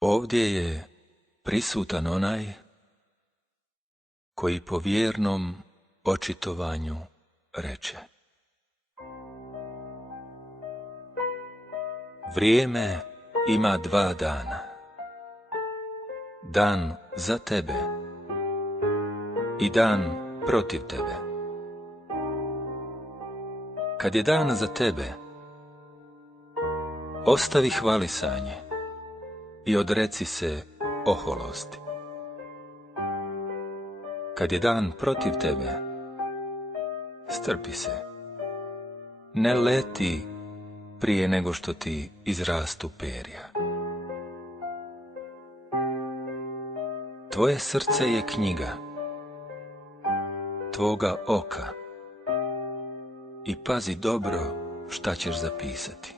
Ovdje je prisutan onaj koji po vjernom očitovanju reče: vrijeme ima 2 dana, dan za tebe i dan protiv tebe. Kad je dan za tebe, ostavi hvalisanje i odreci se oholosti. Kad je dan protiv tebe, strpi se. Ne leti prije nego što ti izrastu perja. Tvoje srce je knjiga tvoga oka i pazi dobro šta ćeš zapisati.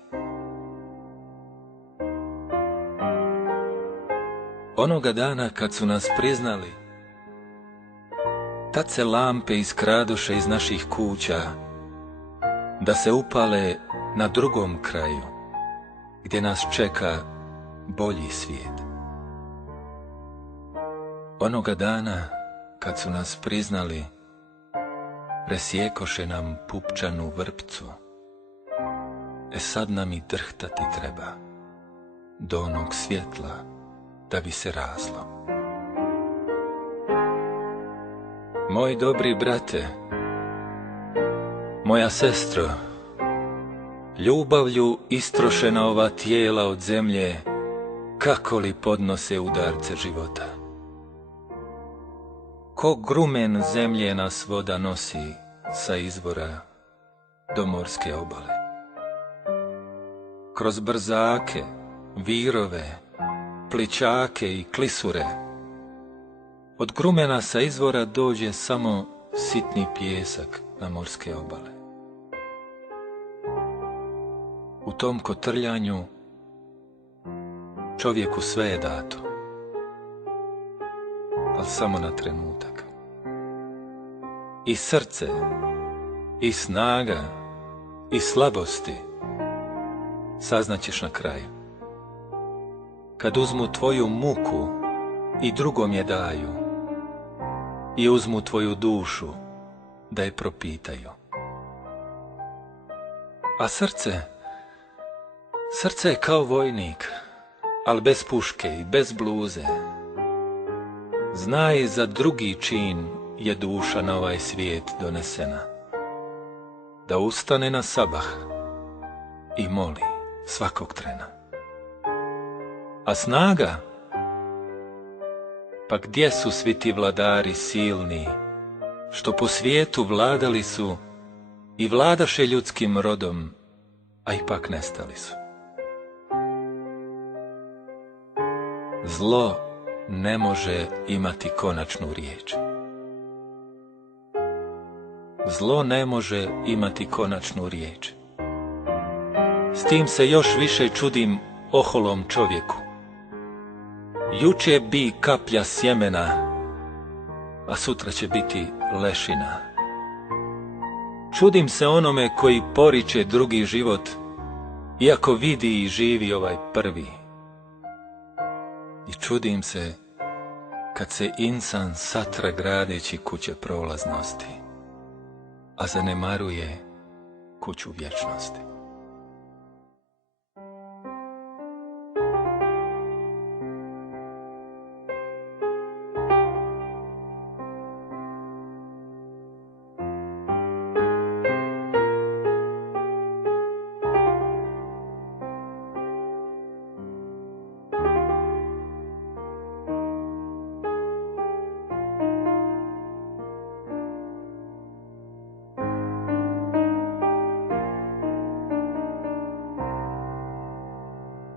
Onoga dana kad su nas priznali, tad se lampe iskradoše iz naših kuća, da se upale na drugom kraju, gdje nas čeka bolji svijet. Onoga dana kad su nas priznali, presjekoše nam pupčanu vrpcu. Sad nam i drhtati treba do onog svjetla da bi se razlo. Moj dobri brate, moja sestro, ljubavlju istrošena ova tijela od zemlje, kako li podnose udarce života. Ko grumen zemlje nas voda nosi sa izvora do morske obale. Kroz brzake, virove, plićake i klisure, od grumena sa izvora dođe samo sitni pijesak na morske obale. U tom kotrljanju čovjeku sve je dato, ali samo na trenutak. I srce, i snaga, i slabosti saznaćeš na kraju. Kad uzmu tvoju muku i drugom je daju, i uzmu tvoju dušu da je propitaju. A srce je kao vojnik, ali bez puške i bez bluze. Znaj, za drugi čin je duša na ovaj svijet donesena, da ustane na sabah i moli svakog trena. A snaga? Pa gdje su svi ti vladari silni, što po svijetu vladali su i vladaše ljudskim rodom, a ipak nestali su. Zlo ne može imati konačnu riječ. Zlo ne može imati konačnu riječ. S tim se još više čudim oholom čovjeku. Juče bi kaplja sjemena, a sutra će biti lešina. Čudim se onome koji poriče drugi život, iako vidi i živi ovaj prvi. I čudim se kad se insan satra gradeći kuće prolaznosti, a zanemaruje kuću vječnosti.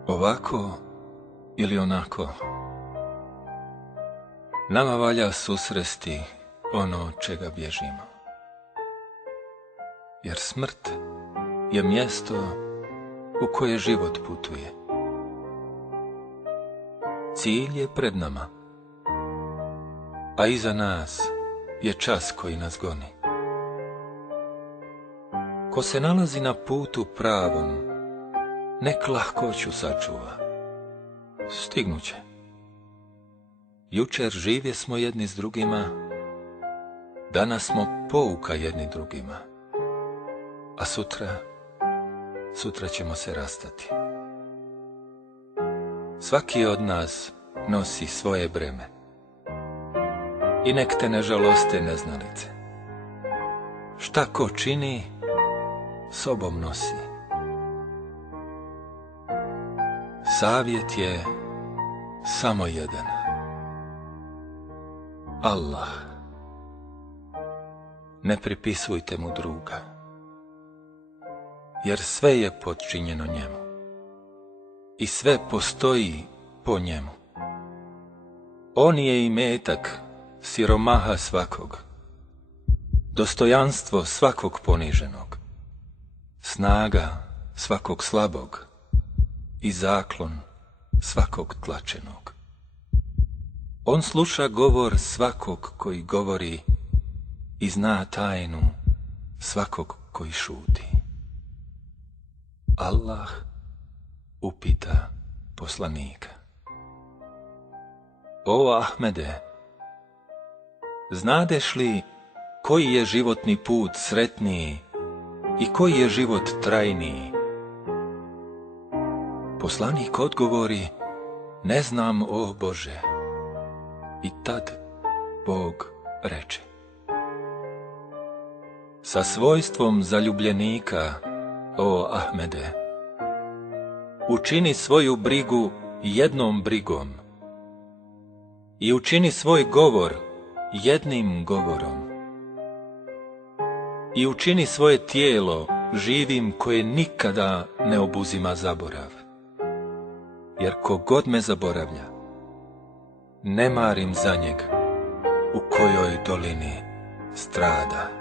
Ovako ili onako, nama valja susresti ono čega bježimo. Jer smrt je mjesto u koje život putuje. Cilj je pred nama, a iza nas je čas koji nas goni. Ko se nalazi na putu pravom, nek lahkoću sačuva. Stignuće. Jučer živje smo jedni s drugima, danas smo pouka jedni drugima, a sutra ćemo se rastati. Svaki od nas nosi svoje breme i nek te ne žaloste neznalice. Šta ko čini, sobom nosi. Savjet je samo jedan. Allah. Ne pripisujte mu druga, jer sve je podčinjeno njemu i sve postoji po njemu. On je imetak siromaha svakog, dostojanstvo svakog poniženog, snaga svakog slabog i zaklon svakog tlačenog. On sluša govor svakog koji govori i zna tajnu svakog koji šuti. Allah upita poslanika: O Ahmede, znadeš li koji je životni put sretniji i koji je život trajniji? Poslanik odgovori: ne znam, o Bože. I tad Bog reče: sa svojstvom zaljubljenika, o Ahmede, učini svoju brigu jednom brigom i učini svoj govor jednim govorom i učini svoje tijelo živim koje nikada ne obuzima zaborav, jer ko god me zaboravlja, ne marim za njeg u kojoj dolini strada.